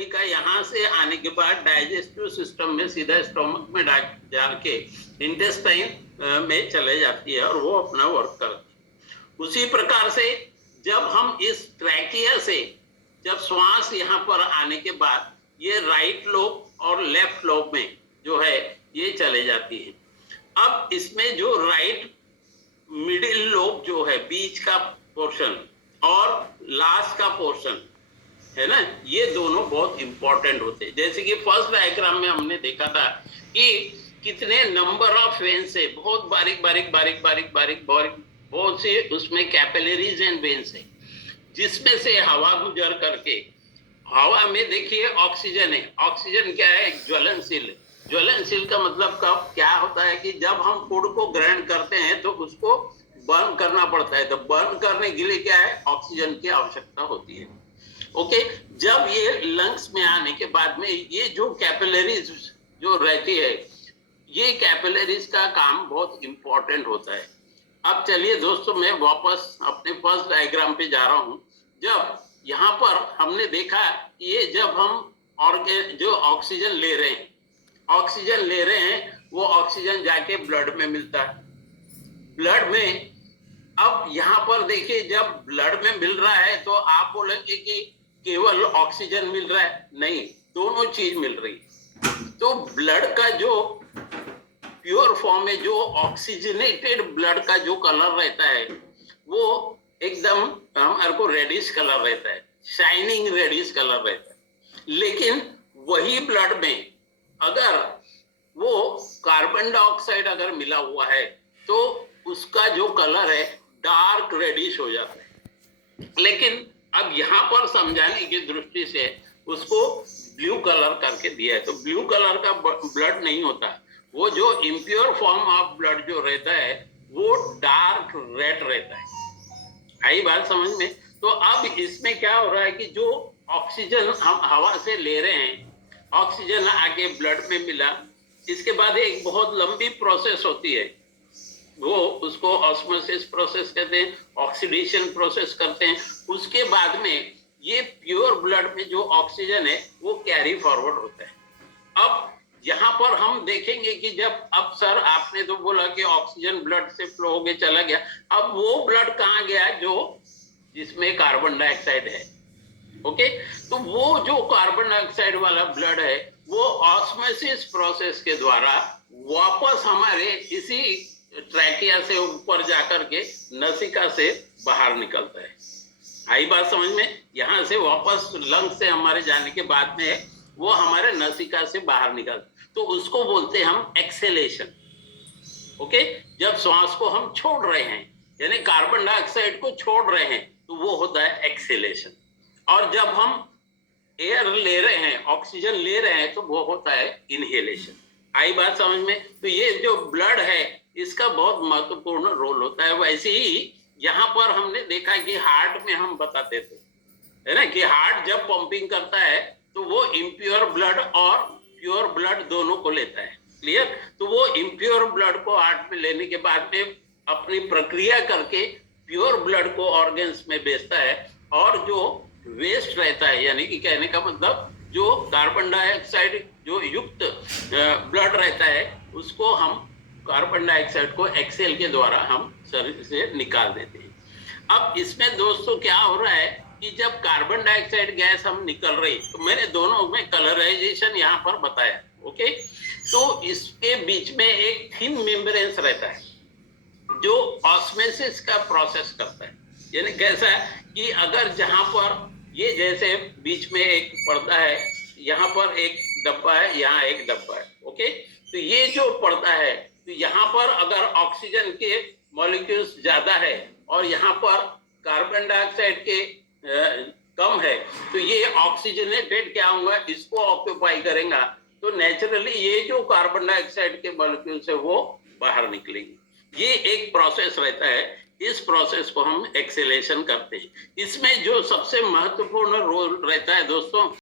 नलिका यहाँ से आने के बाद डाइजेस्टिव सिस्टम में सीधा स्टोमक में डाल के इंटेस्टाइन में चले जाती है और वो अपना वर्क करती है। उसी प्रकार से जब हम इस ट्रैकिया से जब श्वास यहाँ पर आने के बाद ये राइट लोब और लेफ्ट लोब में जो है ये चले जाती है। अब इसमें जो राइट मिडिल लोब जो है, बीच का पोर्शन और लास्ट का पोर्शन है ना, ये दोनों बहुत इंपॉर्टेंट होते हैं। जैसे कि फर्स्ट डायग्राम में हमने देखा था कि कितने नंबर ऑफ वेन्स है, बहुत बारीक बारीक बारीक बारीक बारीक बारीक बहुत से उसमें कैपिलरीज एंड वेन्स है, जिसमें से हवा गुजर करके हवा में देखिए ऑक्सीजन है। ऑक्सीजन क्या है? ज्वलनशील। ज्वलनशील का मतलब कब क्या होता है कि जब हम फूड को ग्रहण करते हैं तो उसको बर्न करना पड़ता है, तो बर्न करने के लिए क्या है? ऑक्सीजन की आवश्यकता होती है। ओके, जब ये लंग्स में आने के बाद में ये जो कैपिलरीज जो रहती है, ये कैपिलरीज का काम बहुत इंपॉर्टेंट होता है। अब चलिए दोस्तों, मैं वापस अपने फर्स्ट डायग्राम पे जा रहा हूं। जब यहाँ पर हमने देखा ये जब हम जो ऑक्सीजन ले रहे हैं वो ऑक्सीजन जाके ब्लड में मिलता है। ब्लड में अब यहाँ पर देखिए, जब ब्लड में मिल रहा है तो आप बोलेंगे कि केवल ऑक्सीजन मिल रहा है, नहीं, दोनों चीज मिल रही है। तो ब्लड का जो प्योर फॉर्म में जो ऑक्सीजनेटेड ब्लड का जो कलर रहता है वो एकदम हमारे को रेडिश कलर रहता है, शाइनिंग रेडिश कलर रहता है। लेकिन वही ब्लड में अगर वो कार्बन डाइऑक्साइड अगर मिला हुआ है तो उसका जो कलर है डार्क रेडिश हो जाता है। लेकिन अब यहाँ पर समझाने की दृष्टि से उसको ब्लू कलर करके दिया है। तो ब्लू कलर का ब्लड नहीं होता, वो जो इम्प्योर फॉर्म ऑफ ब्लड जो रहता है वो डार्क रेड रहता है। आई बात समझ में? तो अब इसमें क्या हो रहा है कि जो ऑक्सीजन हम हवा से ले रहे हैं, ऑक्सीजन आगे ब्लड में मिला, इसके बाद एक बहुत लंबी प्रोसेस होती है, वो उसको ऑस्मोसिस प्रोसेस कहते हैं, ऑक्सीडेशन प्रोसेस करते हैं। उसके बाद में ये प्योर ब्लड में जो ऑक्सीजन है वो कैरी फॉरवर्ड होता है। अब यहाँ पर हम देखेंगे कि जब अब सर आपने तो बोला कि ऑक्सीजन ब्लड से फ्लो होके चला गया, अब वो ब्लड कहाँ गया जो जिसमें कार्बन डाइऑक्साइड है। ओके, तो वो जो कार्बन डाइऑक्साइड वाला ब्लड है वो ऑस्मोसिस प्रोसेस के द्वारा वापस हमारे इसी ट्रैकिया से ऊपर जाकर के नसिका से बाहर निकलता है। आई बात समझ में? यहाँ से वापस लंग से हमारे जाने के बाद में वो हमारे नसिका से बाहर निकलता, तो उसको बोलते हैं हम एक्सेलेशन। ओके, जब श्वास को हम छोड़ रहे हैं यानी कार्बन डाइऑक्साइड को छोड़ रहे हैं तो वो होता है एक्सेलेशन। और जब हम एयर ले रहे हैं, ऑक्सीजन ले रहे हैं, तो वो होता है इनहेलेशन। आई बात समझ में? तो ये जो ब्लड है इसका बहुत महत्वपूर्ण रोल होता है। वैसे ही यहाँ पर हमने देखा कि हार्ट में हम बताते थे, है ना, कि हार्ट जब पंपिंग करता है तो वो इम्प्योर ब्लड और प्योर ब्लड दोनों को लेता है। क्लियर? तो वो इम्प्योर ब्लड को हार्ट में लेने के बाद में अपनी प्रक्रिया करके प्योर ब्लड को ऑर्गन्स में भेजता है, और जो वेस्ट रहता है, यानी कि कहने का मतलब जो कार्बन डाइऑक्साइड जो युक्त ब्लड रहता है उसको हम कार्बन डाइऑक्साइड को एक्सेल के द्वारा हम शरीर से निकाल देते हैं। अब इसमें दोस्तों क्या हो रहा है कि जब कार्बन डाइऑक्साइड गैस हम निकल रही, तो मैंने दोनों में कलराइजेशन यहाँ पर बताया। ओके, तो इसके बीच में एक थिन मेम्ब्रेन रहता है जो ऑस्मोसिस का प्रोसेस करता है। यानी कैसा है कि अगर जहां पर ये जैसे बीच में एक पर्दा है, यहाँ पर एक डब्बा है, यहाँ एक डब्बा है। ओके, तो ये जो पर्दा है, तो यहाँ पर अगर ऑक्सीजन के मॉलिक्यूल्स ज्यादा है और यहाँ पर कार्बन डाइऑक्साइड के कम है, तो ये ऑक्सीजनेटेड क्या होगा, इसको ऑक्यूपाई करेगा, तो नेचुरली ये जो कार्बन डाइऑक्साइड के मॉलिक्यूल्स है वो बाहर निकलेंगे। ये एक प्रोसेस रहता है, इस प्रोसेस को हम एक्सेलेशन करते हैं। इसमें जो सबसे महत्वपूर्ण रोल रहता है दोस्तों,